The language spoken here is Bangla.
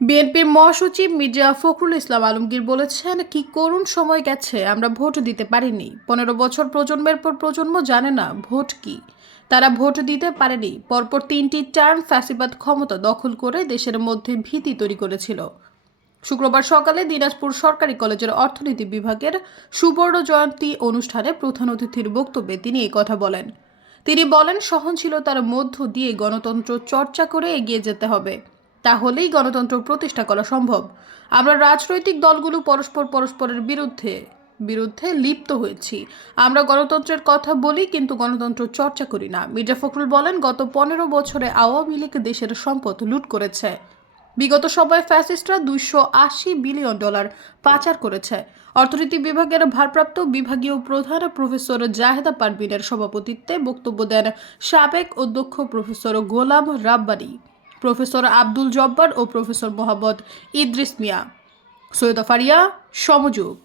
বিএনপির মহাসচিব মির্জা ফখরুল ইসলাম আলমগীর বলেছেন, কি করুণ সময় গেছে, আমরা ভোট দিতে পারিনি। 15 বছর প্রজন্মের পর প্রজন্ম জানে না ভোট কি। তারা ভোট দিতে পারেনি। পরপর 3টি টার্ম ফ্যাসিবাদ ক্ষমতা দখল করে দেশের মধ্যে ভীতি তৈরি করেছিল। শুক্রবার সকালে দিনাজপুর সরকারি কলেজের অর্থনীতি বিভাগের সুবর্ণ জয়ন্তী অনুষ্ঠানে প্রধান অতিথির বক্তব্যে তিনি এই কথা বলেন। তিনি বলেন, সহনশীলতার মধ্য দিয়ে গণতন্ত্র চর্চা করে এগিয়ে যেতে হবে, তাহলেই গণতন্ত্র প্রতিষ্ঠা করা সম্ভব। আমরা রাজনৈতিক দলগুলো পরস্পরের বিরুদ্ধে বিরুদ্ধে লিপ্ত হয়েছি। আমরা গণতন্ত্রের কথা বলি, কিন্তু গণতন্ত্র চর্চা করি না। মির্জা ফখরুল বলেন, গত 15 বছরে আওয়ামী লীগ দেশের সম্পদ লুট করেছে। বিগত সময়ে ফ্যাসিস্টরা $280 বিলিয়ন পাচার করেছে। অর্থনীতি বিভাগের ভারপ্রাপ্ত বিভাগীয় প্রধান প্রফেসর জাহেদা পারভিনের সভাপতিত্বে বক্তব্য দেন সাবেক অধ্যক্ষ প্রফেসর গোলাম রাব্বানী, প্রফেসর আব্দুল জব্বার ও প্রফেসর মোহাম্মদ ইদ্রিস মিয়া। সৈয়দা ফারিয়া, সমযোগ।